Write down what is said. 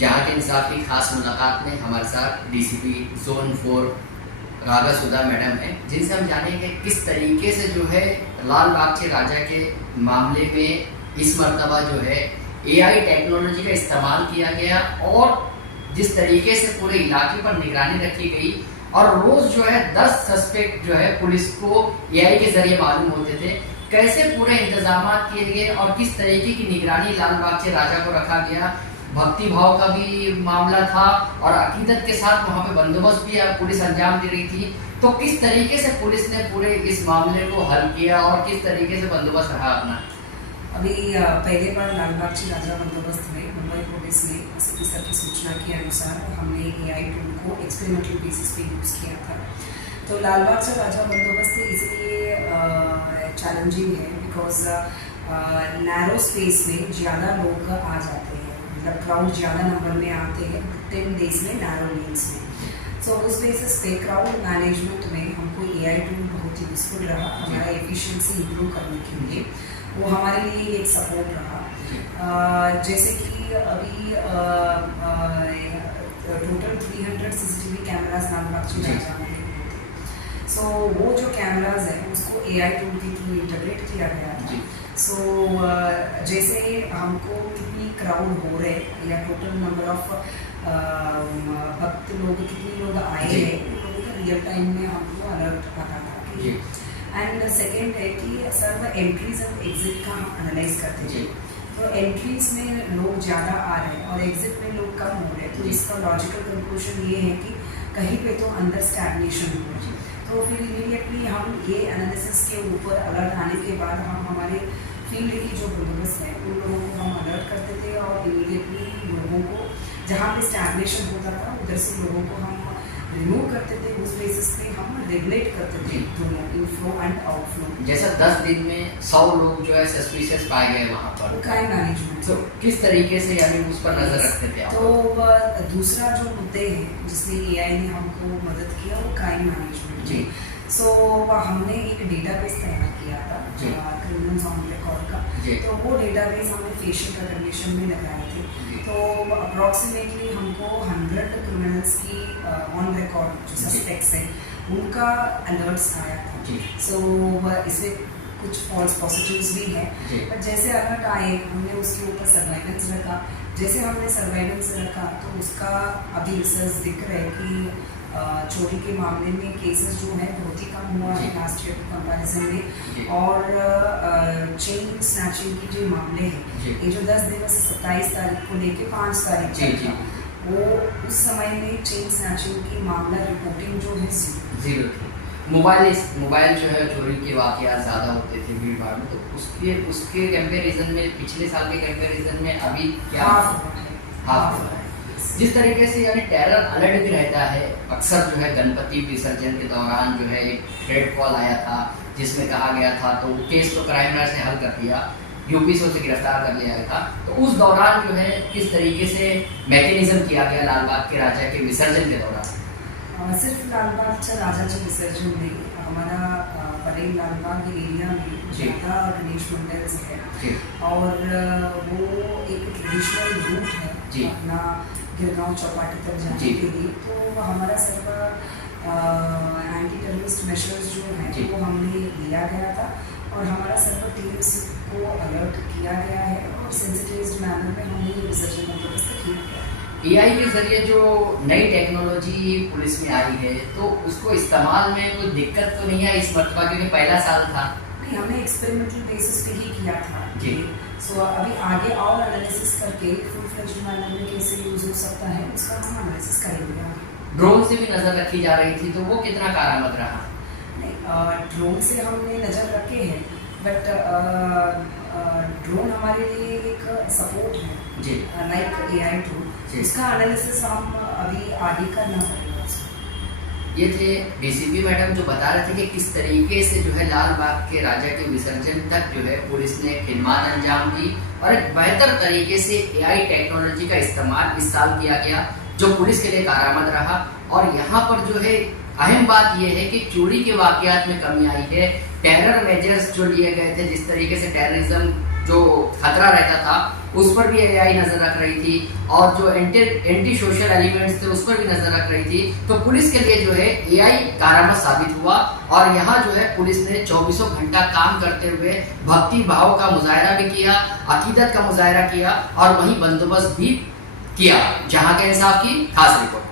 जहां के इंसाफ की खास मुलाकात में हमारे साथ डीसीपी जोन 4 राधा सुधा मैडम है, जिनसे हम जानेंगे किस तरीके से जो है लाल बाग के राजा के मामले में इस मर्तबा जो है एआई टेक्नोलॉजी का इस्तेमाल किया गया और जिस तरीके से पूरे इलाके पर निगरानी रखी गई और रोज जो है 10 सस्पेक्ट जो है पुलिस को एआई के जरिए मालूम होते थे, कैसे पूरे इंतजाम किए गए और किस तरीके की निगरानी लाल बाग के राजा को रखा गया। भक्ति भाव का भी मामला था और अकीदत के साथ वहाँ पे बंदोबस्त भी पुलिस अंजाम दे रही थी। तो किस तरीके से पुलिस ने पूरे इस मामले को हल किया और किस तरीके से बंदोबस्त रहा अपना। अभी पहले बार लालबाग के राजा बंदोबस्त में मुंबई पुलिस ने सिटी सर की सूचना के अनुसार हमने एआई टूल को एक्सपेरिमेंटल बेसिस पे यूज़ किया था। तो लालबाग से राजा बंदोबस्त इसलिए चैलेंजिंग है बिकॉज नैरो स्पेस में ज़्यादा लोग आ जाते हैं, मतलब क्राउड ज़्यादा नंबर में आते हैं 10 डेज में नैरो लेन्स में। सो उस बेसिस पे क्राउड मैनेजमेंट में हमको एआई टूल बहुत ही यूजफुल रहा हमारा एफिशिएंसी इंप्रूव करने के लिए। वो हमारे लिए एक सपोर्ट रहा। जैसे कि अभी टोटल 300 सीसीटीवी कैमरास लालबाग के राजा में होते। सो वो जो कैमराज हैं उसको एआई टूल के थ्रू इंटीग्रेट किया गया था। सो जैसे हमको कितनी क्राउड हो रहे या टोटल नंबर ऑफ भक्त लोग कितने लोग आए हैं उन लोगों का रियल टाइम में हमको अलर्ट आता था। एंड सेकेंड है कि सर एंट्रीज एंड एग्जिट का हम एनालाइज करते थे। तो एंट्रीज में लोग ज़्यादा आ रहे हैं और एग्जिट में लोग कम हो रहे हैं, तो इसका लॉजिकल कंक्लूजन ये है कि कहीं पे तो अंदर स्टैग्नेशन हो रही है। तो फिर इमीडिएटली हम ये एनालिसिस के ऊपर अलर्ट आने के बाद हम हमारे फील्ड की जो बंदोबस्त है उन लोगों को हम अलर्ट करते थे और इमीडिएटली लोगों को जहाँ पे स्टैग्नेशन होता था उधर से लोगों को हम रिमूव करते थे। उस बेसिस पे हम रेगुलेट करते थे दोनों इनफ्लो एंड आउटफ्लो। जैसा 10 दिन में 100 लोग जो है सस्पिशियस पाए गए वहाँ पर, क्राइम मैनेजमेंट। तो किस तरीके से यानी उस पर नजर रखते थे आप? तो दूसरा जो मुद्दे हैं जिसमें एआई ने हमको मदद किया वो क्राइम मैनेजमेंट जी। सो हमने एक डेटाबेस तैयार किया था क्रिमिनल्स ऑन रिकॉर्ड का। तो वो डेटाबेस हमने फेशियल रिकॉग्निशन में लगाए थे। तो अप्रॉक्सीमेटली हमको 100 क्रिमिनल्स की ऑन रिकॉर्ड जो सस्पेक्ट्स हैं उनका अलर्ट्स आया था। सो इसमें कुछ फॉल्स पॉजिटिव्स भी हैं, बट जैसे अलर्ट आए हमने उसके ऊपर सर्वाइलेंस रखा। जैसे हमने सर्वाइलेंस रखा तो उसका अभी रिसर्च दिख रहा है कि चोरी के मामले में केसेस जो है बहुत ही कम हुआ है लास्ट ईयर के कंपैरिजन में। और चेन स्नैचिंग की जो मामले हैं ये जो 10 दिवस 27 तारीख को लेके 5 तारीख तक था, वो उस समय में चेन स्नैचिंग की मामला रिपोर्टिंग जो है जीरो थी। मोबाइल जो है चोरी के वाकयात ज़्यादा होते थे भीड़ भाड़ में, तो उसके कंपैरिजन में पिछले साल के कंपैरिजन में अभी क्या हाफ है। जिस तरीके से यानी टेरर अलर्ट भी रहता है, अक्सर जो है गणपति विसर्जन के दौरान जो है एक थ्रेड कॉल आया था जिसमें कहा गया था, तो केस तो क्राइम ब्रांच ने हल कर दिया, यूपी से उसे गिरफ्तार कर लिया गया था। तो उस दौरान जो है किस तरीके से मैकेनिज्म किया गया लालबाग के राजा के विसर्जन के दौरान? सिर्फ लालबाग के राजा के विसर्जन नहीं, हमारा परेड लालबाग एरिया में ज़्यादा गणेश मंदिर है और वो एक ट्रेडिशनल रूट है अपना गिरगांव चौपाटी तक जाने के लिए। तो हमारा सर्व एंटी टेररिस्ट मेजर्स जो हैं वो हमने लिया गया था और हमारा सर्व टीम्स को अलर्ट किया गया है और सेंसिटाइज्ड मैनर में हमने ये विसर्जन बंदोबस्त किया गया है। एआई के जरिए जो नई टेक्नोलॉजी पुलिस में आई है तो उसको इस्तेमाल में कोई दिक्कत तो नहीं है इस मर्तबा, क्योंकि पहला साल था? नहीं, हमने एक्सपेरिमेंटल बेसिस पे ही किया था जी। सो अभी आगे और एनालिसिस करके फुल फ्लेज्ड मैनर में कैसे यूज हो सकता है उसका हम एनालिसिस करेंगे। ड्रोन से भी नजर रखी जा रही थी, तो वो कितना कारआमद रहा? नहीं, ड्रोन से हमने नज़र रखे हैं, बट ड्रोन हमारे लिए एक सपोर्ट है जी, लाइक एआई टूल। उसका एनालिसिस हम अभी आगे करना पड़ेगा। ये थे डीसीपी मैडम जो बता रहे थे कि किस तरीके से जो है लाल बाग के राजा के विसर्जन तक जो है पुलिस ने खिदमत अंजाम दी और एक बेहतर तरीके से एआई टेक्नोलॉजी का इस्तेमाल इस साल किया गया जो पुलिस के लिए कारआमद रहा। और यहाँ पर जो है अहम बात यह है कि चोरी के वाकयात में कमी आई है, टेरर मेजर्स जो लिए गए थे, जिस तरीके से टेररिज्म जो खतरा रहता था उस पर भी एआई नजर रख रही थी, और जो एंटी सोशल एलिमेंट्स थे उस पर भी नजर रख रही थी। तो पुलिस के लिए जो है एआई कारगर साबित हुआ, और यहाँ जो है पुलिस ने 24 घंटा काम करते हुए भक्ति भाव का मुजाहरा भी किया, अकीदत का मुजाहरा किया, और वहीं बंदोबस्त भी किया। जहां के इंसाफ की खास रिपोर्ट।